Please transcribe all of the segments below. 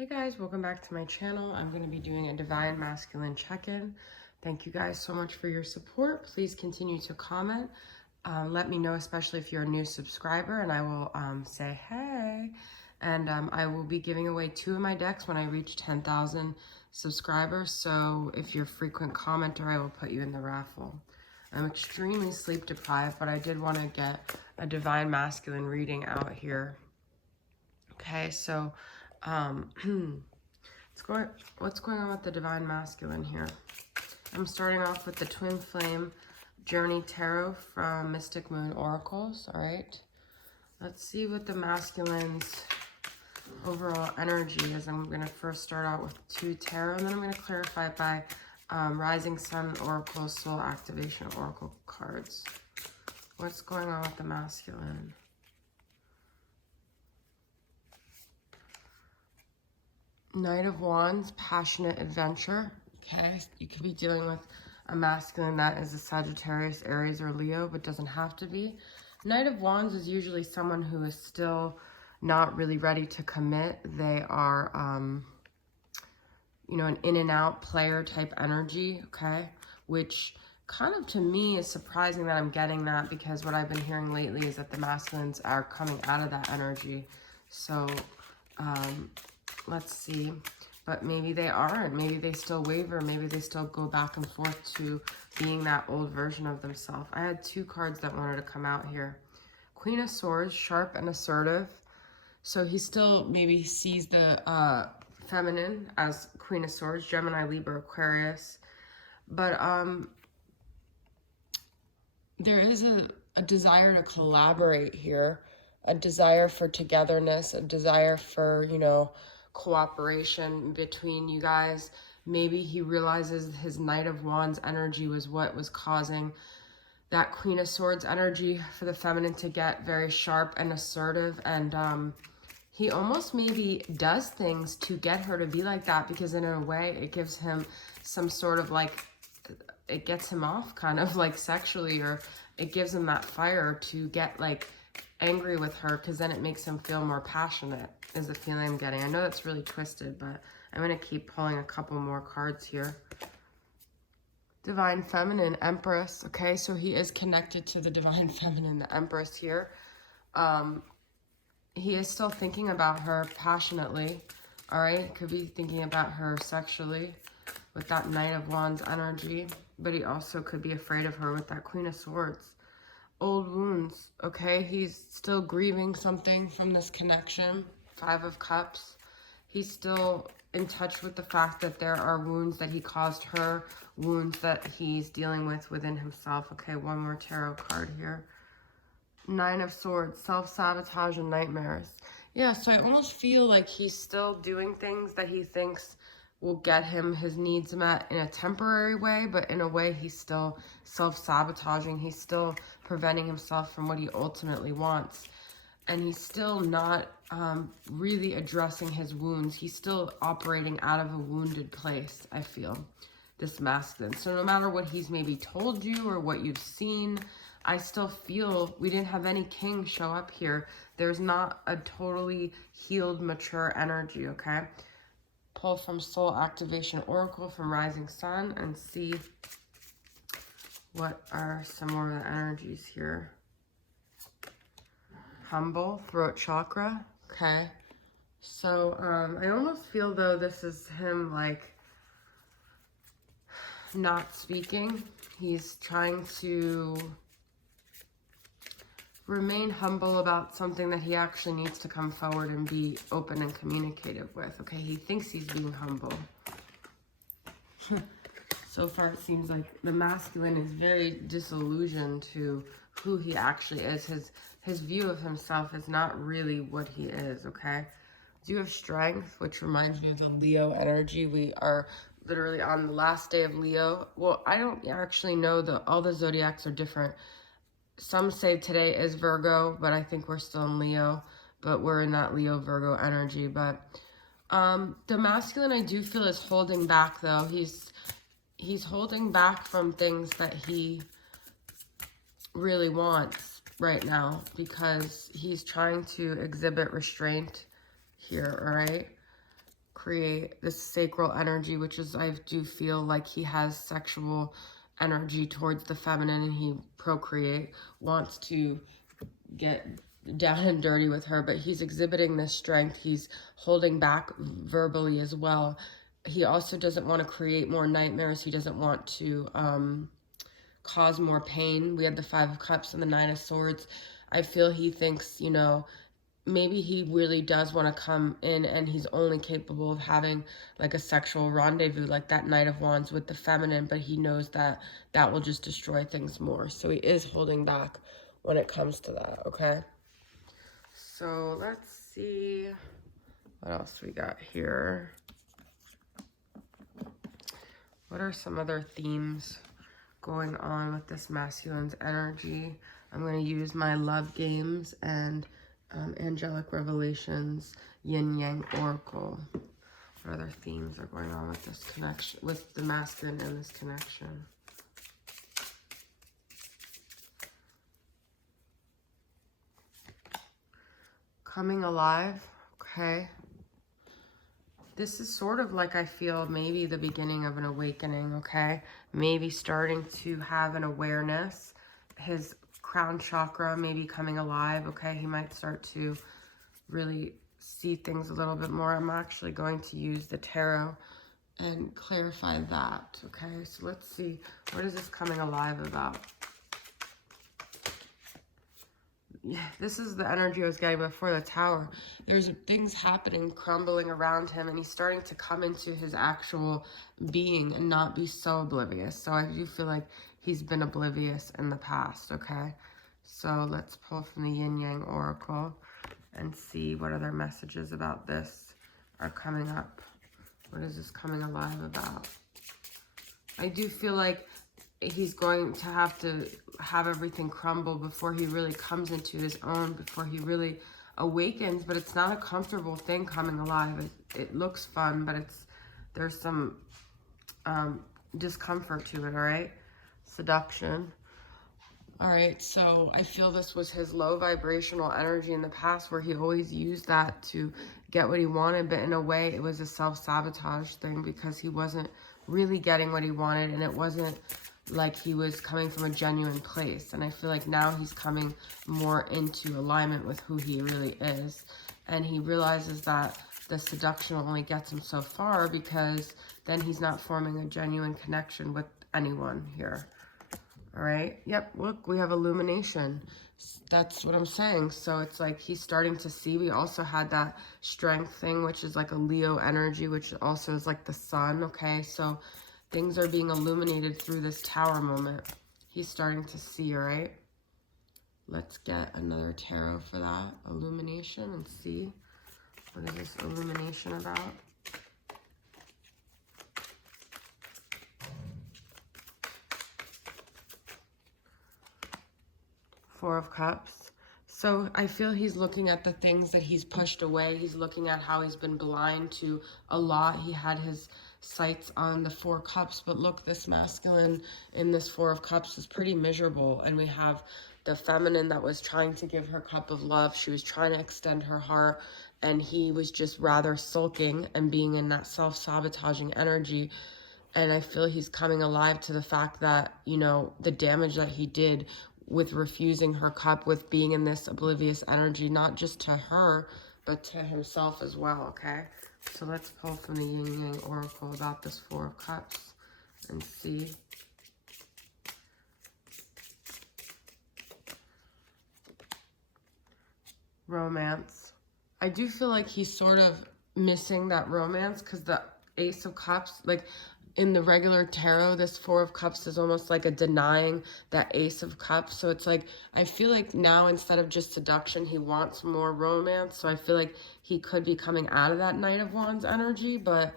Hey guys, welcome back to my channel. I'm going to be doing a Divine Masculine check-in. Thank you guys so much for your support. Please continue to comment. Let me know, especially if you're a new subscriber, and I will say hey. And I will be giving away 2 of my decks when I reach 10,000 subscribers. So if you're a frequent commenter, I will put you in the raffle. I'm extremely sleep deprived, but I did want to get a Divine Masculine reading out here. Okay, so what's going on with the Divine Masculine here? I'm starting off with the Twin Flame Journey Tarot from Mystic Moon Oracles. All right, let's see what the masculine's overall energy is. I'm going to first start out with 2 tarot, and then I'm going to clarify it by Rising Sun Oracle, Soul Activation Oracle cards. What's going on with the masculine? Knight of Wands, passionate adventure. Okay, you could be dealing with a masculine that is a Sagittarius, Aries, or Leo, but doesn't have to be. Knight of Wands is usually someone who is still not really ready to commit. They are, you know, an in and out player type energy, okay? Which kind of to me is surprising that I'm getting that, because what I've been hearing lately is that the masculines are coming out of that energy. So, let's see. But maybe they aren't. Maybe they still waver. Maybe they still go back and forth to being that old version of themselves. I had 2 cards that wanted to come out here. Queen of Swords, sharp and assertive. So he still maybe sees the feminine as Queen of Swords, Gemini, Libra, Aquarius. But there is a desire to collaborate here, a desire for togetherness, a desire for, you know, cooperation between you guys. Maybe he realizes his Knight of Wands energy was what was causing that Queen of Swords energy for the feminine to get very sharp and assertive, and he almost maybe does things to get her to be like that, because in a way it gives him some sort of like, it gets him off kind of like sexually, or it gives him that fire to get like angry with her, because then it makes him feel more passionate, is the feeling I'm getting. I know that's really twisted, but I'm going to keep pulling a couple more cards here. Divine Feminine, Empress. Okay, so he is connected to the Divine Feminine, the Empress here. He is still thinking about her passionately. All right, could be thinking about her sexually with that Knight of Wands energy, but he also could be afraid of her with that Queen of Swords. Old wounds, okay? He's still grieving something from this connection. 5 of Cups. He's still in touch with the fact that there are wounds that he caused her, wounds that he's dealing with within himself. Okay, one more tarot card here. 9 of Swords, self-sabotage and nightmares. Yeah, so I almost feel like he's still doing things that he thinks will get him his needs met in a temporary way, but in a way he's still self-sabotaging. He's still preventing himself from what he ultimately wants. And he's still not really addressing his wounds. He's still operating out of a wounded place, I feel, this masculine. So no matter what he's maybe told you or what you've seen, I still feel we didn't have any king show up here. There's not a totally healed, mature energy, okay? Pull from Soul Activation Oracle from Rising Sun and see what are some more of the energies here. Humble, throat chakra. Okay. So I almost feel though this is him like not speaking. He's trying to remain humble about something that he actually needs to come forward and be open and communicative with. Okay, he thinks he's being humble. So far it seems like the masculine is very disillusioned to who he actually is. His view of himself is not really what he is, okay? Do you have Strength, which reminds me of the Leo energy. We are literally on the last day of Leo. Well, I don't actually know, all the zodiacs are different. Some say today is Virgo, but I think we're still in Leo, but we're in that Leo-Virgo energy. But the masculine, I do feel, is holding back, though. He's holding back from things that he really wants right now, because he's trying to exhibit restraint here, all right? create this sacral energy, which is, I do feel like he has sexual energy towards the feminine, and he procreate, wants to get down and dirty with her, but he's exhibiting this strength. He's holding back verbally as well. He also doesn't want to create more nightmares. He doesn't want to cause more pain. We had the Five of Cups and the Nine of Swords. I feel he thinks, you know, maybe he really does want to come in and he's only capable of having like a sexual rendezvous, like that Knight of Wands with the feminine, but he knows that that will just destroy things more. So he is holding back when it comes to that, okay? So let's see what else we got here. What are some other themes going on with this masculine's energy? I'm going to use my Love Games and Angelic Revelations Yin Yang Oracle. What other themes are going on with this connection, with the masculine and this connection? Coming alive, okay. This is sort of like, I feel, maybe the beginning of an awakening, okay? Maybe starting to have an awareness. His crown chakra maybe coming alive, okay? He might start to really see things a little bit more. I'm actually going to use the tarot and clarify that, okay? So let's see, what is this coming alive about? Yeah, this is the energy I was getting before the Tower. There's things happening, crumbling around him, and he's starting to come into his actual being and not be so oblivious. So I do feel like he's been oblivious in the past, okay? So let's pull from the Yin Yang Oracle and see what other messages about this are coming up. What is this coming alive about? I do feel like he's going to have everything crumble before he really comes into his own, before he really awakens, but it's not a comfortable thing coming alive. It looks fun, but there's some discomfort to it, all right? Seduction. All right, so I feel this was his low vibrational energy in the past, where he always used that to get what he wanted, but in a way it was a self-sabotage thing because he wasn't really getting what he wanted, and it wasn't like he was coming from a genuine place. And I feel like now he's coming more into alignment with who he really is, and he realizes that the seduction only gets him so far, because then he's not forming a genuine connection with anyone here. All right, yep, look, we have illumination. That's what I'm saying. So it's like he's starting to see. We also had that strength thing, which is like a Leo energy, which also is like the sun, okay? So things are being illuminated through this Tower moment. He's starting to see, all right? Let's get another tarot for that illumination and see what is this illumination about. Four of Cups. So I feel he's looking at the things that he's pushed away. He's looking at how he's been blind to a lot. He had his sights on the Four Cups, but look, this masculine in this Four of Cups is pretty miserable. And we have the feminine that was trying to give her cup of love. She was trying to extend her heart, and he was just rather sulking and being in that self-sabotaging energy. And I feel he's coming alive to the fact that, you know, the damage that he did with refusing her cup, with being in this oblivious energy, not just to her, but to himself as well, okay? So let's pull from the Yin Yang Oracle about this Four of Cups and see. Romance. I do feel like he's sort of missing that romance, because the Ace of Cups, like, in the regular tarot, this Four of Cups is almost like a denying that Ace of Cups. So it's like, I feel like now instead of just seduction, he wants more romance. So I feel like he could be coming out of that Knight of Wands energy, but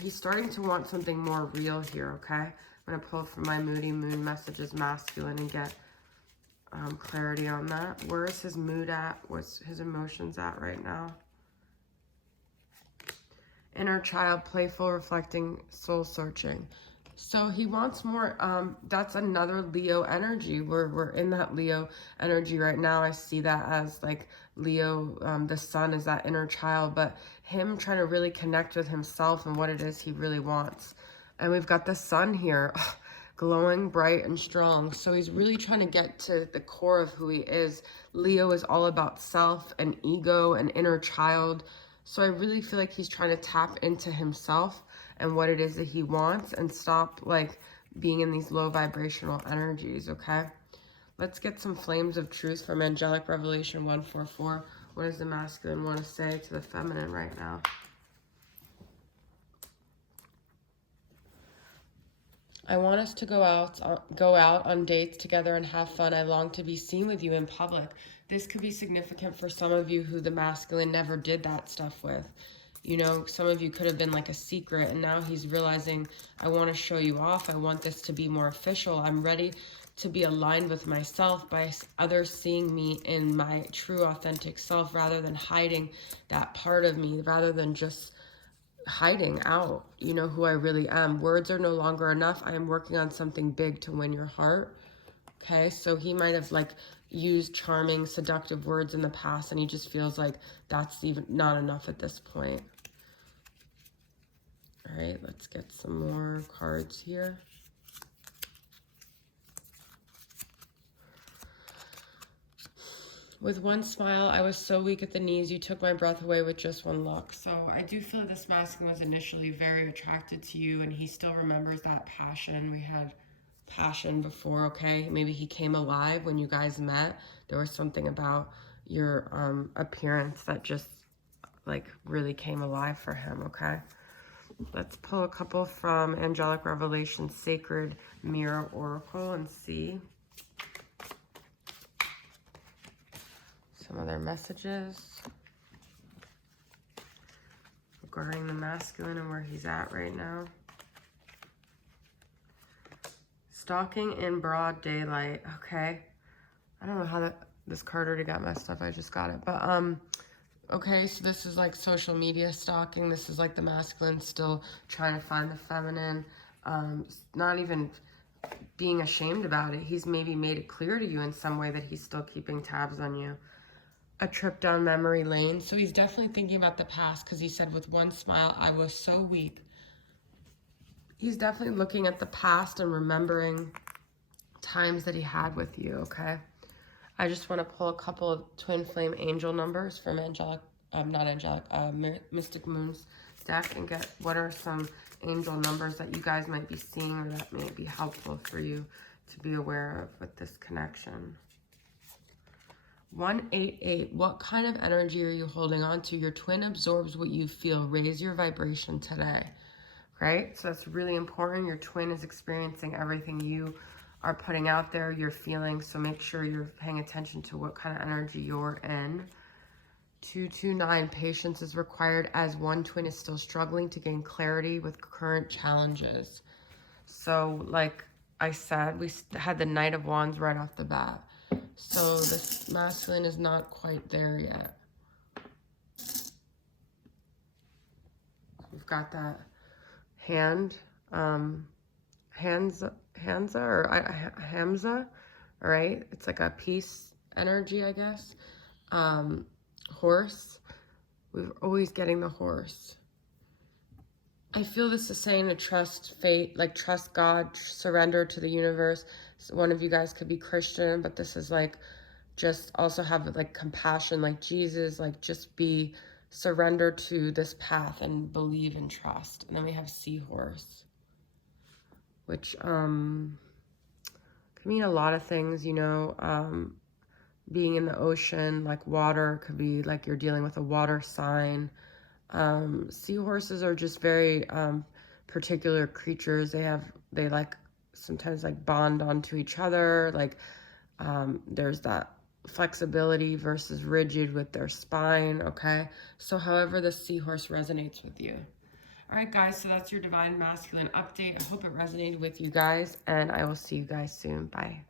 he's starting to want something more real here, okay? I'm going to pull from my Moody Moon Messages Masculine and get clarity on that. Where is his mood at? What's his emotions at right now? Inner child, playful, reflecting, soul searching. So he wants more, that's another Leo energy. We're in that Leo energy right now. I see that as like Leo, the sun is that inner child, but him trying to really connect with himself and what it is he really wants. And we've got the sun here, glowing bright and strong. So he's really trying to get to the core of who he is. Leo is all about self and ego and inner child. So I really feel like he's trying to tap into himself and what it is that he wants and stop like being in these low vibrational energies, okay? Let's get some flames of truth from Angelic Revelation 144. What does the masculine want to say to the feminine right now? I want us to go out on dates together and have fun. I long to be seen with you in public. This could be significant for some of you who the masculine never did that stuff with. You know, some of you could have been like a secret, and now he's realizing, I want to show you off. I want this to be more official. I'm ready to be aligned with myself by others seeing me in my true authentic self rather than hiding that part of me, rather than just hiding out, you know, who I really am. Words are no longer enough. I am working on something big to win your heart. Okay, so he might have like used charming, seductive words in the past, and he just feels like that's even not enough at this point. All right, let's get some more cards here. With one smile, I was so weak at the knees, you took my breath away with just one look. So I do feel this masculine was initially very attracted to you, and he still remembers that passion. We had passion before, okay? Maybe he came alive when you guys met. There was something about your appearance that just like really came alive for him, okay? Let's pull a couple from Angelic Revelation Sacred Mirror Oracle and see some of their messages regarding the masculine and where he's at right now. Stalking in broad daylight. Okay. I don't know how this card already got messed up. I just got it. But, okay, so this is like social media stalking. This is like the masculine still trying to find the feminine. Not even being ashamed about it. He's maybe made it clear to you in some way that he's still keeping tabs on you. A trip down memory lane. So he's definitely thinking about the past, because he said, with one smile, I was so weak. He's definitely looking at the past and remembering times that he had with you, okay? I just want to pull a couple of twin flame angel numbers from Mystic Moon's deck and get what are some angel numbers that you guys might be seeing or that may be helpful for you to be aware of with this connection. 188, what kind of energy are you holding on to? Your twin absorbs what you feel. Raise your vibration today, right? So that's really important. Your twin is experiencing everything you are putting out there, you're feeling, so make sure you're paying attention to what kind of energy you're in. 229, patience is required as one twin is still struggling to gain clarity with current challenges. So like I said, we had the Knight of Wands right off the bat. So this masculine is not quite there yet. We've got that Hamza, all right? It's like a peace energy, I guess. Horse. We're always getting the horse. I feel this is saying to trust fate, like trust God, surrender to the universe. So one of you guys could be Christian, but this is like just also have like compassion like Jesus, like just be surrender to this path and believe and trust. And then we have seahorse, which can mean a lot of things, you know. Being in the ocean, like water, could be like you're dealing with a water sign. Seahorses are just very particular creatures. They like sometimes like bond onto each other. Like there's that flexibility versus rigid with their spine, okay? So however the seahorse resonates with you. All right, guys, so that's your Divine Masculine update. I hope it resonated with you guys, and I will see you guys soon. Bye.